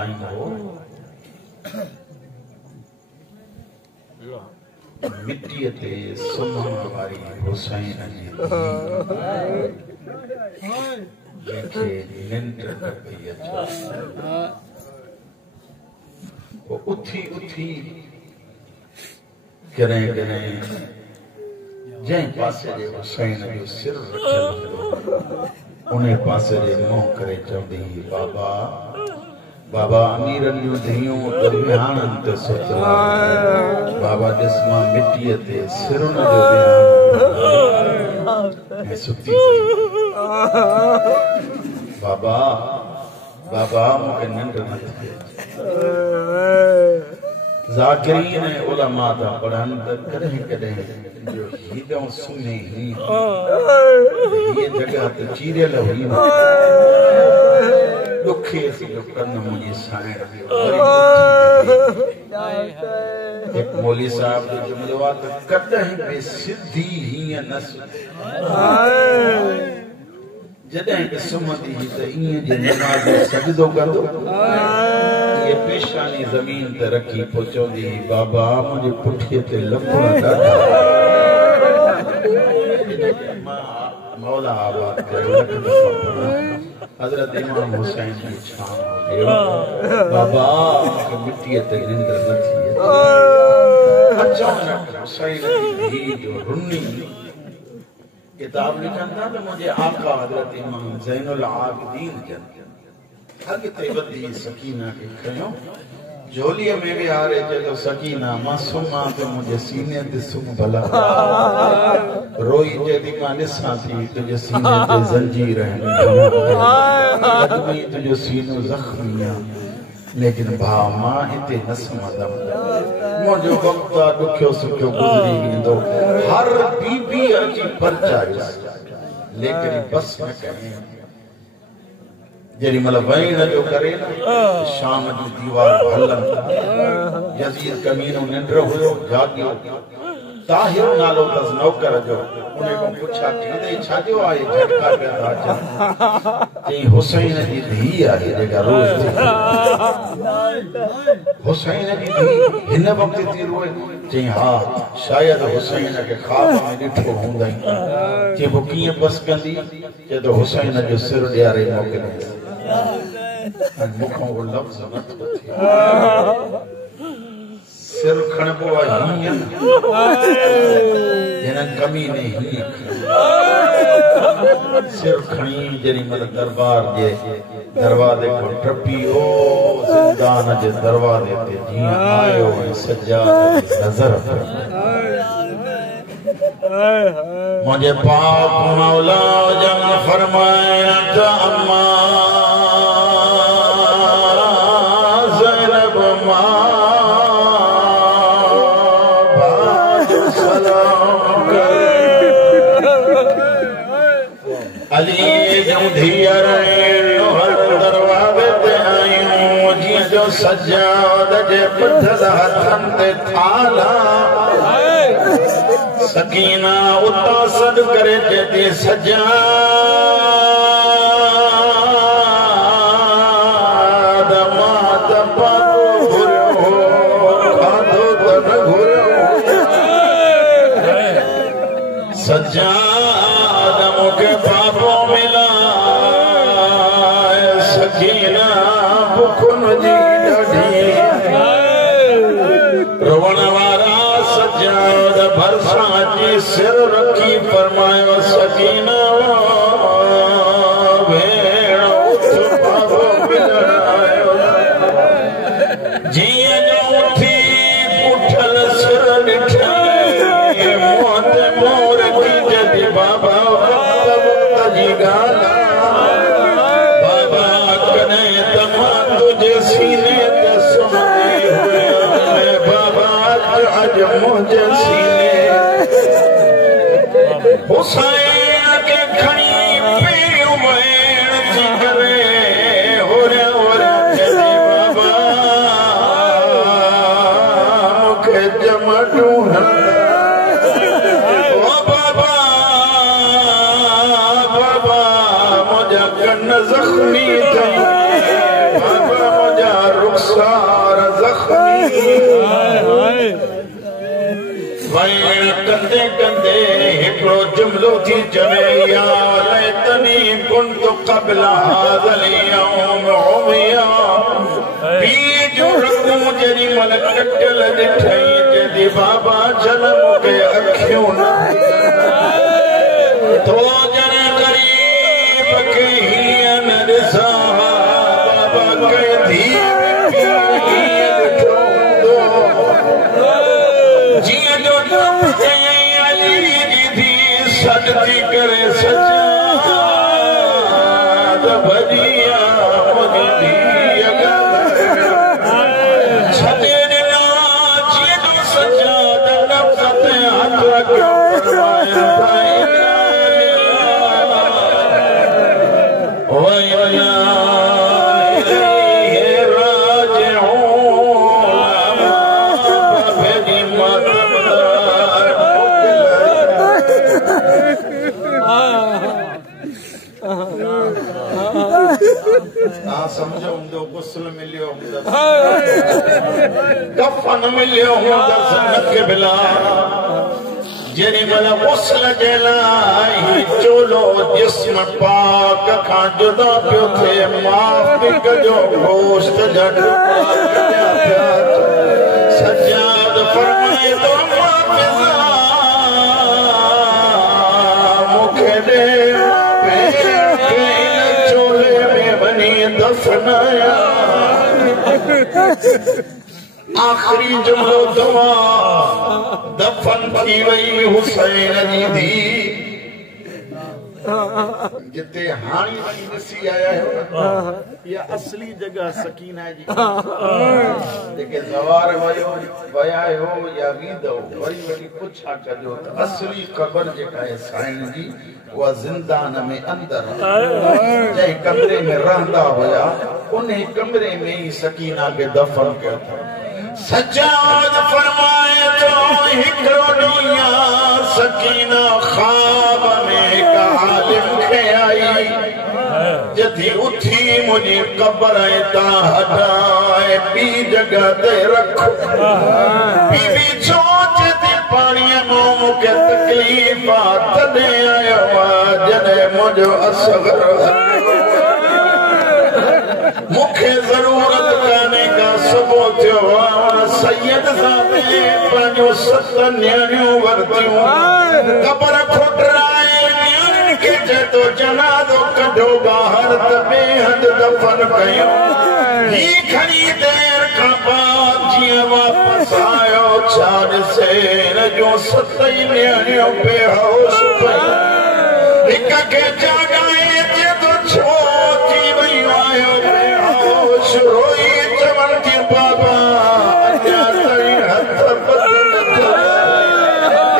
ॿुधाईंदो मिट्टीअ ते सुम्हण वारी हुसैन जी जंहिंखे निंड नथी अचे उथी उथी कॾहिं कॾहिं जंहिं पासे जे हुसैन जो सिर रखियल उन पासे जे मुंहुं करे चवंदी बाबा बाबा अमीरनि जूं धीअरूं त विहाणनि ते सुतरा बाबा ॾिस मां मिट्टीअ ते सिरुन जो विहाण ऐं सुती बाबा बाबा मूंखे निंड नथी ज़ाकिरीन ऐं उलमा था पढ़नि त कॾहिं कॾहिं हेॾो सुम्हे हीअ जॻह त चीरियल हुई ॾुखे जो कन मुंहिंजी साइण हिकु मौली साहिब जो जुमिलो आहे त कॾहिं बि सिधी हीअं न जॾहिं बि सुम्हंदी त ईअं जे नमाज़ में सजदो कंदो ये पेशानी ज़मीन ते रखी पोइ चवंदी बाबा मुंहिंजे पुठीअ ते लफड़ ॾाढा मौला आबाद हज़रत इमाम हुसैन जी शान बाबा मिट्टीअ ते निंड नथी अचानक हुसैन जी जो रुनी किताब लिखनि था त मुंहिंजे आका हज़रत इमाम ज़ैनुल आबिदीन जन अॻिते वधी सकीना खे खयो झोलीअ में विहारे चए थो सकीना मां सुम्हां त मुंहिंजे सीने ते सुम्ह भला रोई चए थी मां ॾिसां थी तुंहिंजे सीने ते ज़ंजीर आहिनि तुंहिंजो सीनो ज़ख़्मी आहे लेकिन भाउ मां हिते न सुम्हंदमि मुंहिंजो वक़्तु आहे ॾुखियो सुखियो गुज़री वेंदो हर बीबी अची परचायुसि लेकिन बस न करें जेॾी महिल वहीण जो करे न शाम जी दीवार हलनि यज़ीद कमीनो निंड हुयो जागियो ताहिर नालो अथसि नौकर जो उन खां पुछा केॾे छाजो आहे झटका पिया था अचनि चई हुसैन जी धीउ आहे जेका रोज़ हुसैन जी धीउ हिन वक़्त थी रोए चई हा शायदि हुसैन खे ख़्वाब में ॾिठो हूंदई चई पोइ कीअं बस कंदी चए थो हुसैन जो सिर ॾियारे मोकिलियसि मूंखां उहो लफ़्ज़ नथो थिए सिर खणबो आहे हीअं हिन कमीने हीअं सिर खणी जेॾी महिल दरबार जे दरवाज़े खां टपी ओ ज़िंदान जे दरवाज़े ते जीअं आयो ऐं सजाद नज़र मुंहिंजे पाक मौला जन फरमाया त अम्मा ज़ैनब मां अली जूं धीअर दरवाज़े ते आयूं जीअं जो सजाद जे पुठल हथनि ते थाला सकीना उतां सॾ करे चए सजाद मां त पाको घुरियो खाधो त न घुरियो सजाद मूंखे पापो मिला सकीना बुखुन जी ॾाढी रोवण वारा सजाद भरसां अची सिर रखी फरमायो सकीना भेण उथ पापो मिलण आयो जीअं जो उथी पुठल सिर ॾिठई मुंहं ते मोर थी जदी बाबा जी ॻाल्हि बाबा कॾहिं त मां तुंहिंजे सीने ते सुम्हंदी हुयमि बाबा अॼु मुंहिंजे सीने हुसैन खे खणी पियो वेण थी करे होरे होरे चई बाबा मूंखे जमटूं ज़ख़्मी थी बाबा मुंहिंजा थी चवे या लैतनी कुंत क़ब्ल हाज़ल यौम उमिया पी जो रंगूं जरी मल कटल ॾिठई चेदी बाबा चल मूंखे अखियूं न तो जन ग़रीब खे हीअं न ॾिसां बाबा कई थी जिया जो अली जी थी सजदी करे सजाद भरिया मुझी छॾे ॾिना जिया जो सजाद नफ़्स ते हथ रखियो समझो हूंदो गुस्ल मिलियो कफन मिलियो हूंदसि नके बिला जेॾी महिल गुस्ल जे लाइ चोलो जिस्म पाक खां जुदा पियो थिए माफ़िक जो गोश्त जा टुकड़ा सजाद फरमाए थो मूंखे ॾे दफनाया आखिरी जुमलो दुआ दफन थी वई हुसैन जी धी जिते हाणी वञी ॾिसी आया आहियो न इहा असली जगह सकीना जी जेके ज़वार वया आहियो या वीदो वरी वरी पुछा कजो त असली क़बर जेका आहे साईं जी उहा ज़िंदान में अंदर जंहिं कमरे में रहंदा हुया उन कमरे में ही सकीना के दफन कयो अथव सजाद फरमाए तो हिकिड़ो ॾींहुं सकीना ख्वाब में हिकु आलिम खे आई जॾहिं उथी मुंहिंजी क़बर तां हटाए ॿी जॻह ते रख बीबी सोच थी पाणीअ मां मूंखे तकलीफ़ तॾहिं आयो आहे जॾहिं मुंहिंजो असगर मूंखे ज़रूरत कान्हे का सुबुह थियो आहे सैयद साहब पंहिंजो 7 नियाणियूं वरितियूं क़बर खुटराए नियाणियुनि खे चए थो जनाज़ो कढो ॿाहिरि त ॿिए हंधि दफ़न कयूं ही घणी देर खां बाद जीअं वापसि आयो छा ॾिसे जूं 7 नियाणियूं बेहोश पयूं हिक खे जाॻाए चए थो छो थी वयूं आहियो बेहोश रोई चवनि थियूं बाबा अञा ताईं हथ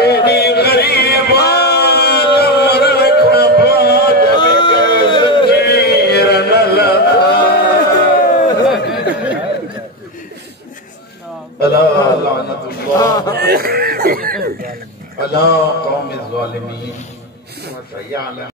एॾी ग़रीब मरण खां बाद ज़ंजीर न लथा अला लानतुल्लाह अला क़ौम ज़ालिमीन